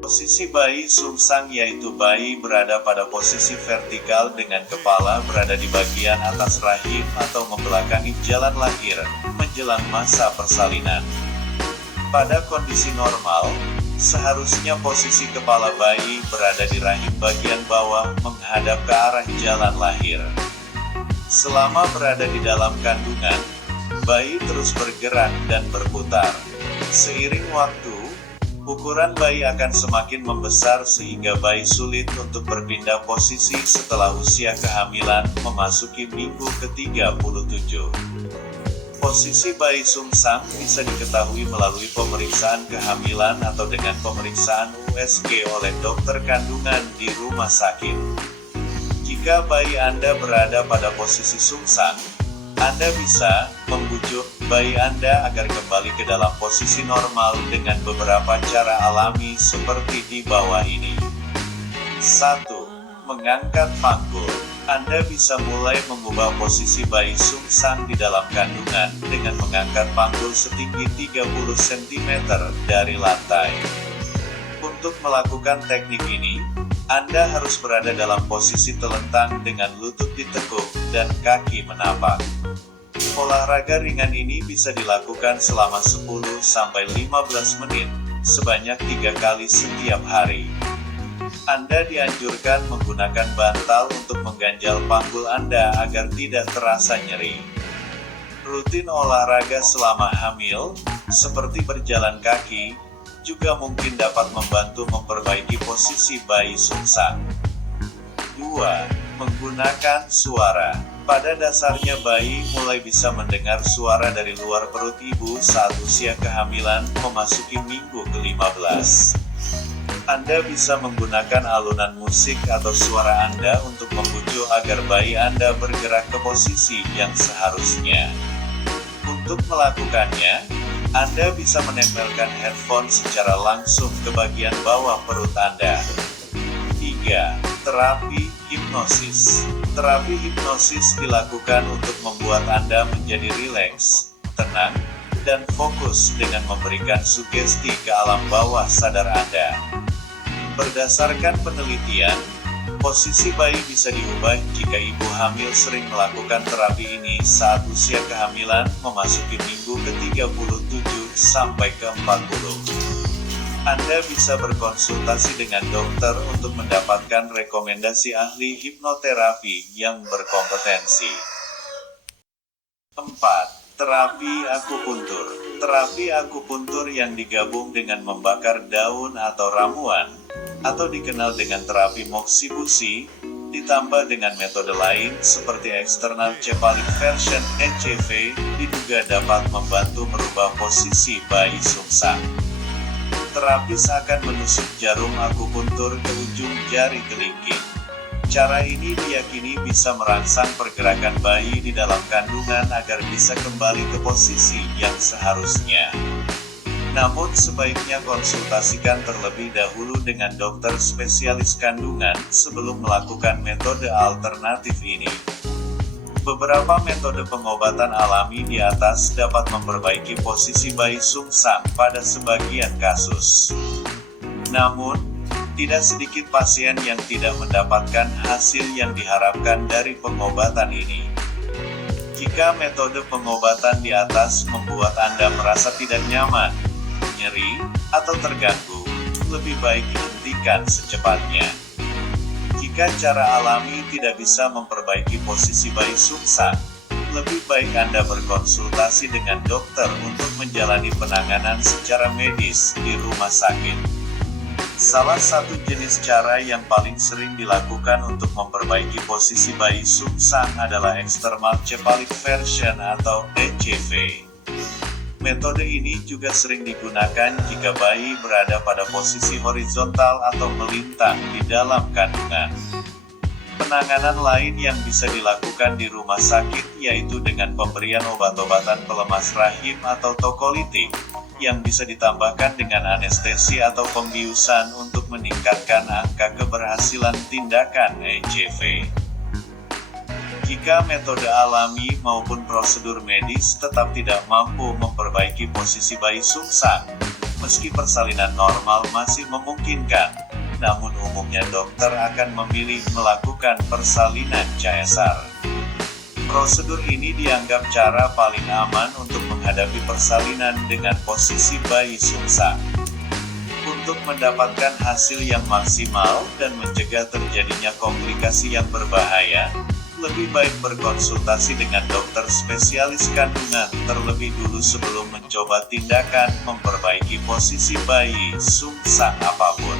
Posisi bayi sungsang yaitu bayi berada pada posisi vertikal dengan kepala berada di bagian atas rahim atau membelakangi jalan lahir, menjelang masa persalinan. Pada kondisi normal, seharusnya posisi kepala bayi berada di rahim bagian bawah menghadap ke arah jalan lahir. Selama berada di dalam kandungan, bayi terus bergerak dan berputar. Seiring waktu, ukuran bayi akan semakin membesar sehingga bayi sulit untuk berpindah posisi setelah usia kehamilan memasuki minggu ke-37. Posisi bayi sungsang bisa diketahui melalui pemeriksaan kehamilan atau dengan pemeriksaan USG oleh dokter kandungan di rumah sakit. Jika bayi Anda berada pada posisi sungsang, Anda bisa membujuk bayi Anda agar kembali ke dalam posisi normal dengan beberapa cara alami seperti di bawah ini. 1. Mengangkat panggul. Anda bisa mulai mengubah posisi bayi sungsang di dalam kandungan dengan mengangkat panggul setinggi 30 cm dari lantai. Untuk melakukan teknik ini, Anda harus berada dalam posisi telentang dengan lutut ditekuk dan kaki menapak. Olahraga ringan ini bisa dilakukan selama 10-15 menit, sebanyak 3 kali setiap hari. Anda dianjurkan menggunakan bantal untuk mengganjal panggul Anda agar tidak terasa nyeri. Rutin olahraga selama hamil, seperti berjalan kaki, juga mungkin dapat membantu memperbaiki posisi bayi sungsang. 2. Menggunakan suara. Pada dasarnya bayi mulai bisa mendengar suara dari luar perut ibu saat usia kehamilan memasuki minggu ke-15. Anda bisa menggunakan alunan musik atau suara Anda untuk membujuk agar bayi Anda bergerak ke posisi yang seharusnya. Untuk melakukannya, Anda bisa menempelkan headphone secara langsung ke bagian bawah perut Anda. 3. Terapi hipnosis. Terapi hipnosis dilakukan untuk membuat Anda menjadi rileks, tenang, dan fokus dengan memberikan sugesti ke alam bawah sadar Anda. Berdasarkan penelitian, posisi bayi bisa diubah jika ibu hamil sering melakukan terapi ini saat usia kehamilan memasuki minggu ke-37 sampai ke-40. Anda bisa berkonsultasi dengan dokter untuk mendapatkan rekomendasi ahli hipnoterapi yang berkompetensi. 4. Terapi akupuntur. Terapi akupuntur yang digabung dengan membakar daun atau ramuan, atau dikenal dengan terapi moxibusi, ditambah dengan metode lain seperti external cephalic version (ECV), diduga dapat membantu merubah posisi bayi sungsang. Terapis akan menusuk jarum akupuntur ke ujung jari kelingking. Cara ini diyakini bisa merangsang pergerakan bayi di dalam kandungan agar bisa kembali ke posisi yang seharusnya. Namun sebaiknya konsultasikan terlebih dahulu dengan dokter spesialis kandungan sebelum melakukan metode alternatif ini. Beberapa metode pengobatan alami di atas dapat memperbaiki posisi bayi sungsang pada sebagian kasus. Namun, tidak sedikit pasien yang tidak mendapatkan hasil yang diharapkan dari pengobatan ini. Jika metode pengobatan di atas membuat Anda merasa tidak nyaman, nyeri, atau terganggu, lebih baik hentikan secepatnya. Jika cara alami tidak bisa memperbaiki posisi bayi sungsang, lebih baik Anda berkonsultasi dengan dokter untuk menjalani penanganan secara medis di rumah sakit. Salah satu jenis cara yang paling sering dilakukan untuk memperbaiki posisi bayi sungsang adalah external cephalic version atau ECV. Metode ini juga sering digunakan jika bayi berada pada posisi horizontal atau melintang di dalam kandungan. Penanganan lain yang bisa dilakukan di rumah sakit yaitu dengan pemberian obat-obatan pelemas rahim atau tokolitik, yang bisa ditambahkan dengan anestesi atau pembiusan untuk meningkatkan angka keberhasilan tindakan ECV. Jika metode alami maupun prosedur medis tetap tidak mampu memperbaiki posisi bayi sungsang, meski persalinan normal masih memungkinkan, namun umumnya dokter akan memilih melakukan persalinan caesar. Prosedur ini dianggap cara paling aman untuk menghadapi persalinan dengan posisi bayi sungsang. Untuk mendapatkan hasil yang maksimal dan mencegah terjadinya komplikasi yang berbahaya, lebih baik berkonsultasi dengan dokter spesialis kandungan terlebih dulu sebelum mencoba tindakan memperbaiki posisi bayi sungsang apapun.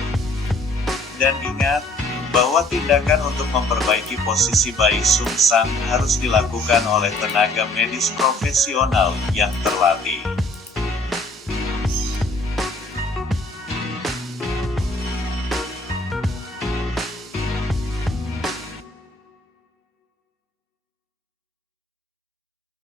Dan ingat, bahwa tindakan untuk memperbaiki posisi bayi sungsang harus dilakukan oleh tenaga medis profesional yang terlatih.